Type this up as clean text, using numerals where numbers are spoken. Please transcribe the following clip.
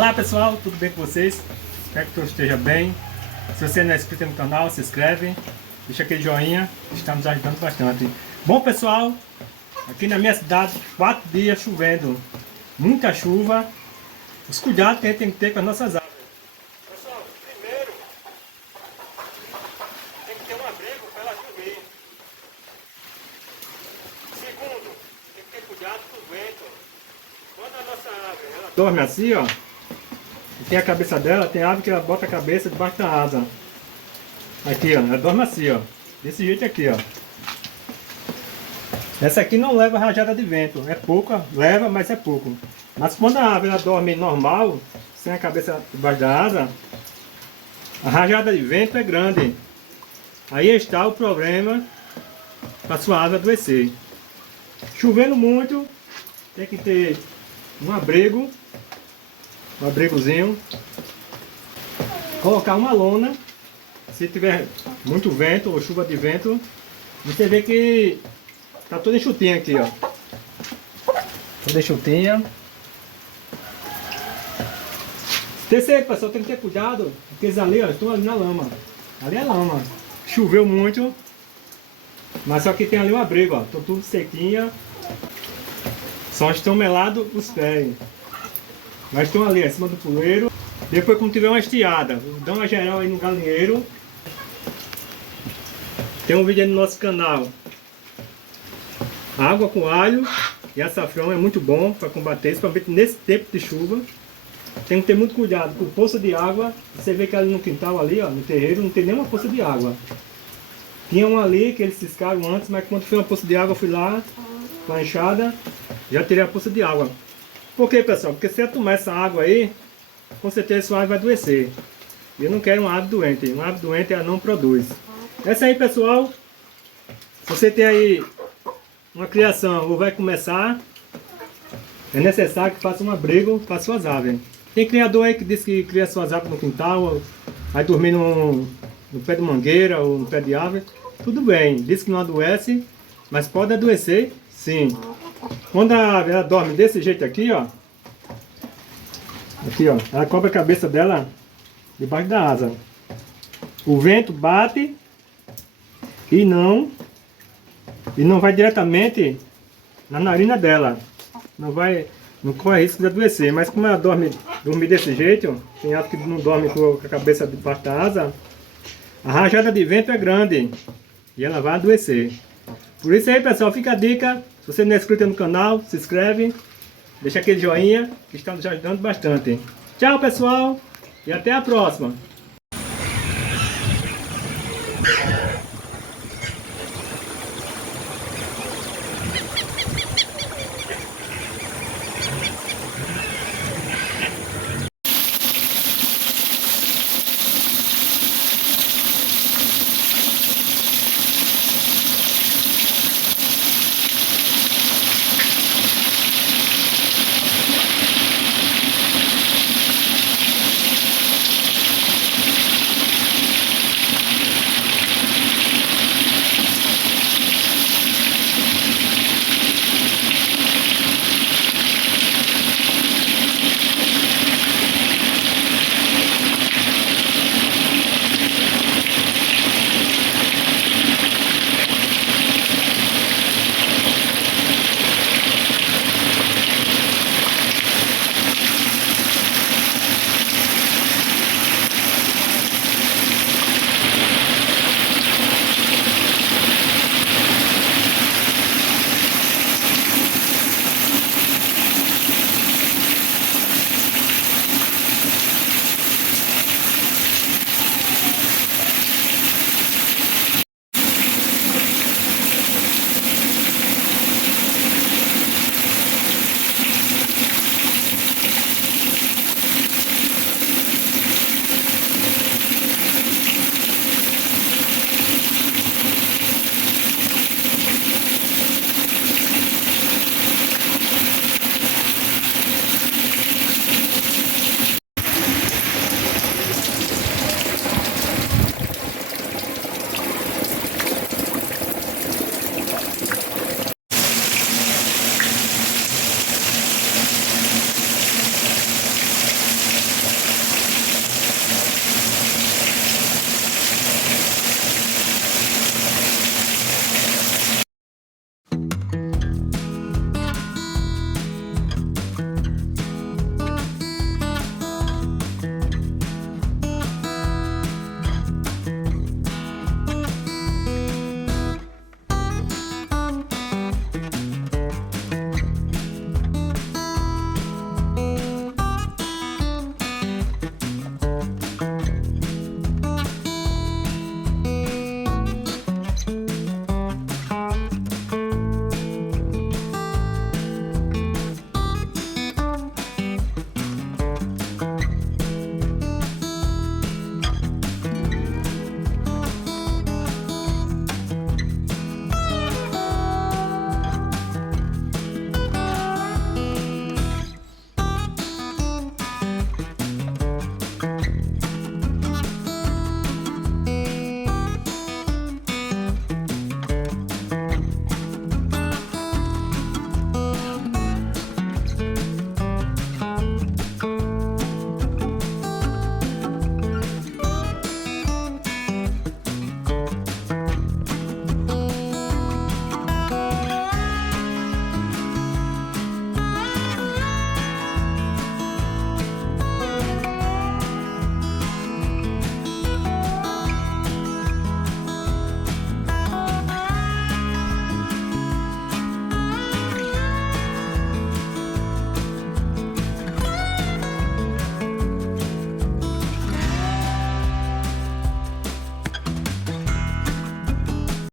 Olá pessoal, tudo bem com vocês? Espero que todos estejam bem. Se você não é inscrito no canal, se inscreve, deixa aquele joinha, estamos ajudando bastante. Bom pessoal, aqui na minha cidade, 4 dias chovendo, muita chuva. Os cuidados que a gente tem que ter com as nossas árvores. Pessoal, primeiro, tem que ter um abrigo para ela dormir. Segundo, tem que ter cuidado com o vento. Quando a nossa árvore ela dorme assim, ó, tem a cabeça dela, tem árvore que ela bota a cabeça debaixo da asa. Aqui, ó, ela dorme assim, ó. Desse jeito aqui, ó. Essa aqui não leva rajada de vento. É pouca, leva, mas é pouco. Mas quando a árvore ela dorme normal, sem a cabeça debaixo da asa, a rajada de vento é grande. Aí está o problema para sua árvore adoecer. Chovendo muito, tem que ter um abrigo. Um abrigozinho, colocar uma lona. Se tiver muito vento ou chuva de vento, você vê que tá toda enxutinha aqui, ó. Toda enxutinha. Terceiro, pessoal, tem que ter cuidado, porque eles ali, ó, estão ali na lama. Ali é lama. Choveu muito, mas só que tem ali um abrigo, ó. Estão tudo sequinha. Só estão melados os pés. Mas estão ali acima do puleiro. Depois, quando tiver uma estiada, dá uma geral aí no galinheiro. Tem um vídeo aí no nosso canal. Água com alho e açafrão é muito bom para combater, principalmente nesse tempo de chuva. Tem que ter muito cuidado com poça de água. Você vê que ali no quintal, ali, ó, no terreiro, não tem nenhuma poça de água. Tinha um ali que eles ciscaram antes, mas quando foi uma poça de água, eu fui lá com a enxada, já tirei a poça de água. Por quê, pessoal? Porque se eu tomar essa água aí, com certeza sua árvore vai adoecer. E eu não quero uma árvore doente. Uma árvore doente ela não produz. Essa aí, pessoal. Se você tem aí uma criação ou vai começar, é necessário que faça um abrigo para suas árvores. Tem criador aí que diz que cria suas árvores no quintal, vai dormir no pé de mangueira ou no pé de árvore. Tudo bem, diz que não adoece, mas pode adoecer, sim. Quando a árvore ela dorme desse jeito aqui, ó. Aqui, ó. Ela cobre a cabeça dela debaixo da asa. O vento bate e não vai diretamente na narina dela. Não corre risco de adoecer. Mas como ela dorme desse jeito, tem árvore que não dorme com a cabeça debaixo da asa, a rajada de vento é grande e ela vai adoecer. Por isso aí, pessoal, fica a dica. Se você não é inscrito no canal, se inscreve, deixa aquele joinha que está nos ajudando bastante. Tchau, pessoal, e até a próxima.